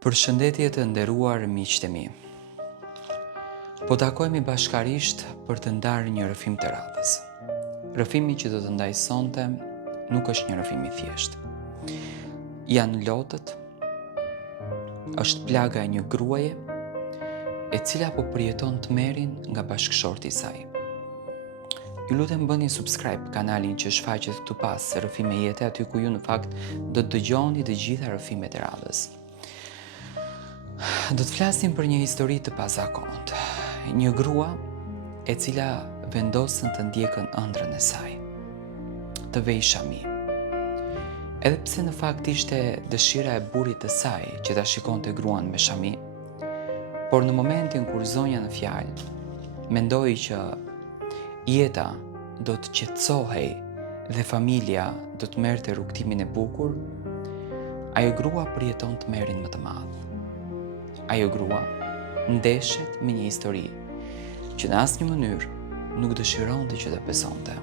Përshëndetje të nderuar miqtë e mi. Po takohemi bashkarisht për të ndarë një rrëfim të radhës. Rrëfimi që do të ndaj sonte nuk është një rrëfim i thjeshtë. Janë lotët, është plaga e një gruaje e cila po përjeton tmerrin nga bashkëshorti i saj. Ju lutem bëni subscribe kanalin që shfaqet këtu pas se rrëfime jete aty ku ju në fakt do të dëgjoni të gjitha rrëfimet e radhës. Do të flasim për një histori të pazakontë. Një grua e cila vendosën të ndjekën ëndrrën e saj, të vej shami. Edhe pse në fakt ishte dëshira e burrit të saj që ta shikonte gruan me shami, por në momentin kur zonja në fjalë mendoi që jeta do të qetësohej dhe familja do të merrte rrugtimin e bukur, ajo grua përjeton tmerrin më të madh. Ajo grua ndeshet me një histori që në asnjë mënyrë nuk dëshironte që ta besonte.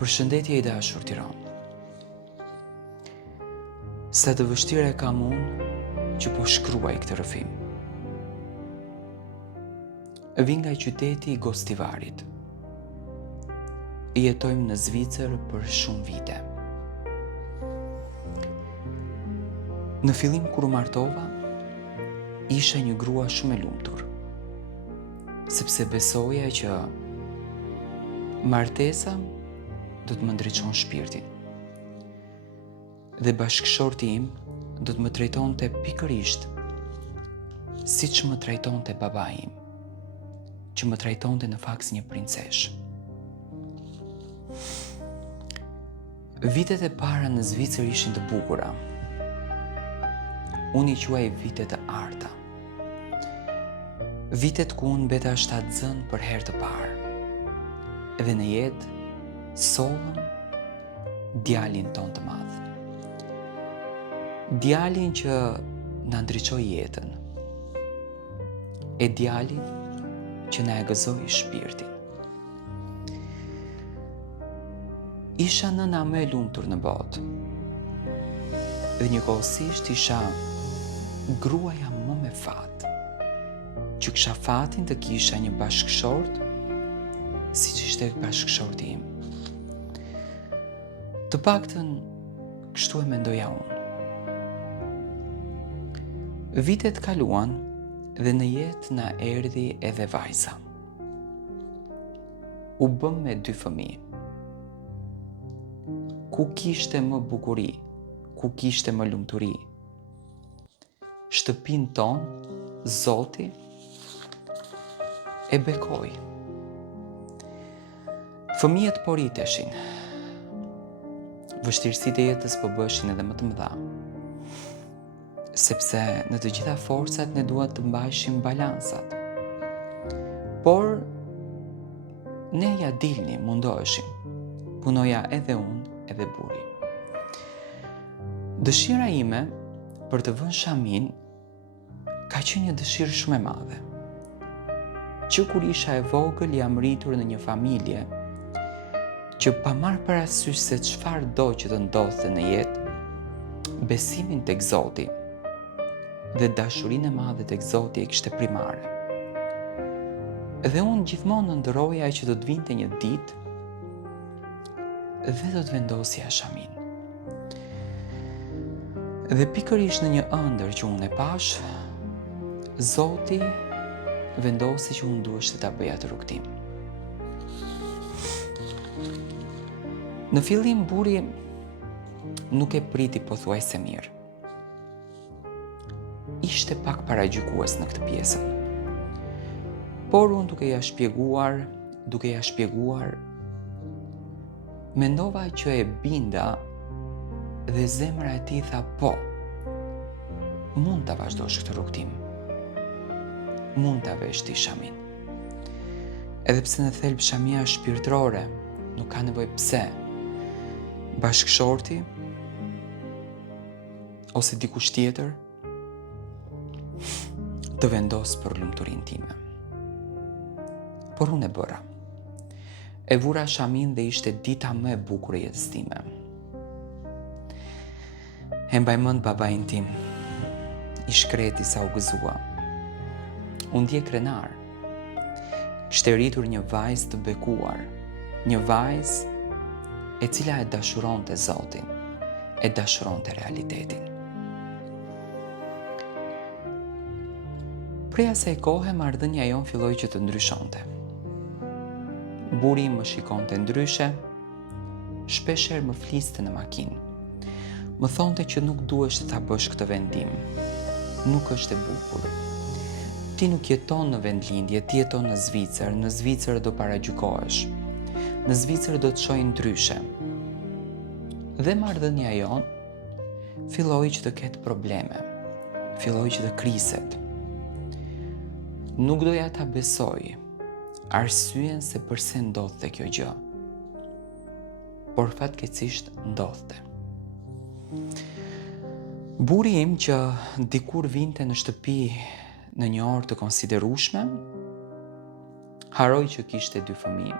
Përshëndetje i dashur Tiranë. Sa të vështirë e kam unë që po shkruaj këtë rrëfim. Vi nga qyteti i Gostivarit. Jetojmë në Zvicër për shumë vite. Në fillim kur u martova, isha një grua shumë e lumtur, sepse besoja që martesa do të më ndriçon shpirtin. Dhe bashkëshorti im do të më trajtonte pikërisht siç më trajtonte babai im, që më trajtonte në fakt si një princeshë. Vitet e para në Zvicër ishin të bukura. Unë i quaj vitet e arta. Vitet ku unë beta shtatzën për herë të parë. Edhe në jetë, sollëm djalin ton të madh. Djalin që na ndriçoi jetën. E djalin që na e gëzoi shpirtin. Isha nëna më e lumtur në botë. Dhe njëkohësisht isha gruaja më me fat, që kisha fatin të kisha një bashkëshort, siç ishte bashkëshorti im. Të paktën kështu e mendoja unë. Vitet kaluan dhe në jetë na erdhi edhe vajza. U bëm me 2 fëmijë. Ku kishte më bukuri, ku kishte më lumturi. Shtëpinë tonë, Zoti e bekoi. Fëmijët po rriteshin. Vështirësitë e jetës po bëshin edhe më të mëdha. Sepse në të gjitha forcat ne duhet të mbajshim balansat. Por ne ja dilnim, mundoheshim. Punoja edhe unë, edhe burri. Dëshira ime për të vënë shamin ka qenë një dëshirë shumë e madhe. Që kur isha e vogël jam rritur në një familje që pa marrë parasysh se çfarë do që të ndodhte në jetë, besimin tek Zoti dhe dashurinë e madhe tek Zoti e kishte primare. Dhe unë gjithmonë ndëroja që do të vinte një ditë dhe do të vendosja shamin. Dhe pikërisht në një ëndër që unë e pash, Zoti vendosi që unë duheshte ta bëja të rrugtim. Në fillim burri nuk e priti pothuajse mirë. Ishte pak paragjykues në këtë pjesën. Por unë duke ja shpjeguar, mendova që e binda dhe zemra e tij tha po, mund ta vazhdosh këtë rrugtim. Mund ta vesh ti shamin. Edhe pse në thelb shamia është shpirtërore, nuk ka nevojë pse. Bashkëshorti ose dikush tjetër të vendos për lumturinë time. Por unë e bëra. E vura shamin dhe ishte dita më e bukur e jetës time. E mbaj mend babain tim, i shkreti sa u gëzua. U ndje krenar. Kishte rritur një vajzë të bekuar, një vajzë e cila e dashuronte Zotin, e dashuronte realitetin. Prej asaj kohe marrëdhënia jon filloi që të ndryshonte. Buri im më shikonte ndryshe, shpeshherë më fliste në makinë. Më thonte që nuk duhesh të ta bësh këtë vendim. Nuk është e bukur. Ti nuk jeton në vendlindje, ti jeton në Zvicër. Në Zvicër do paragjykohesh. Në Zvicër do të shohin ndryshe. Dhe marrëdhënia jon filloi që të ketë probleme. Filloi që të kriset. Nuk doja ta besoj arsyen se pse ndodhte kjo gjë. Por fatkeqësisht ndodhte. Buri im që dikur vinte në shtëpi në një orë të konsiderueshme, harroi që kishte 2 fëmijë.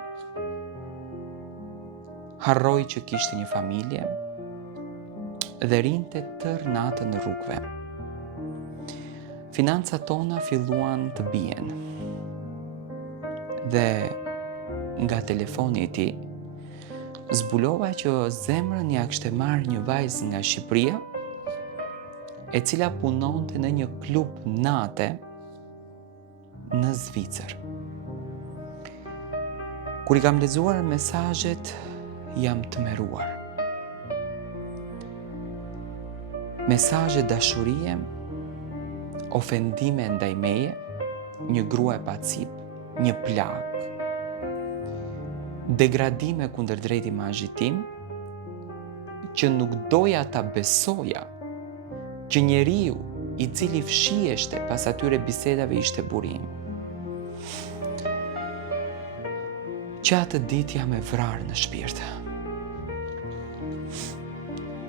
Harroi që kishte një familje dhe rinte tërë natën në rrugëve. Financat tona filluan të bien. Dhe nga telefoni i tij zbulova që zemrën ja kishte marrë një vajzë nga Shqipëria, e cila punonte në një klub nate në Zvicër. Kur i kam lexuar mesazhet, jam tmerruar. Mesazhe dashurie, ofendime ndaj meje, një grua e pacip, një plagë, degradime kundër drejt imazhit tim, që nuk doja ta besoja që njeriu i cili fshiheshte pas atyre bisedave ishte buri im. Që atë ditë jam e vrarë në shpirt.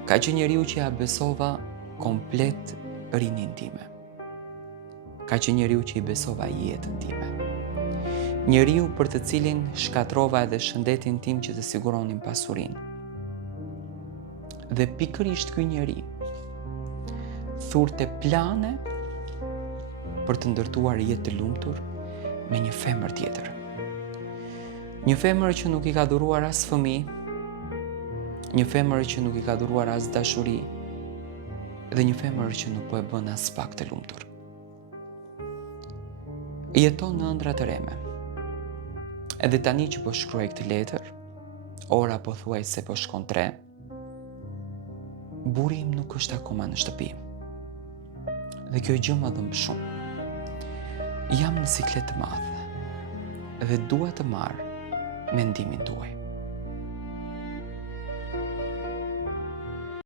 Ka që njeriu që ja besova komplet rinin time. Ka që njeriu që i besova jetën time. Njeriu për të cilin shkatrova edhe shëndetin tim që të siguronin pasurinë. Dhe pikërisht ky njeri thurte plane për të ndërtuar jetë të lumtur me një femër tjetër. Një femër që nuk i ka dhuruar as fëmijë, një femër që nuk i ka dhuruar as dashuri, dhe një femër që nuk po e bën as pak të lumtur. Jeton në ëndra të reme. Edhe tani që po shkruaj këtë letër, ora pothuajse po shkon 3, buri im nuk është akoma në shtëpi. Dhe kjo gjë më dhëm shumë. Jam në siklet të madh dhe dua të marr mendimin tuaj.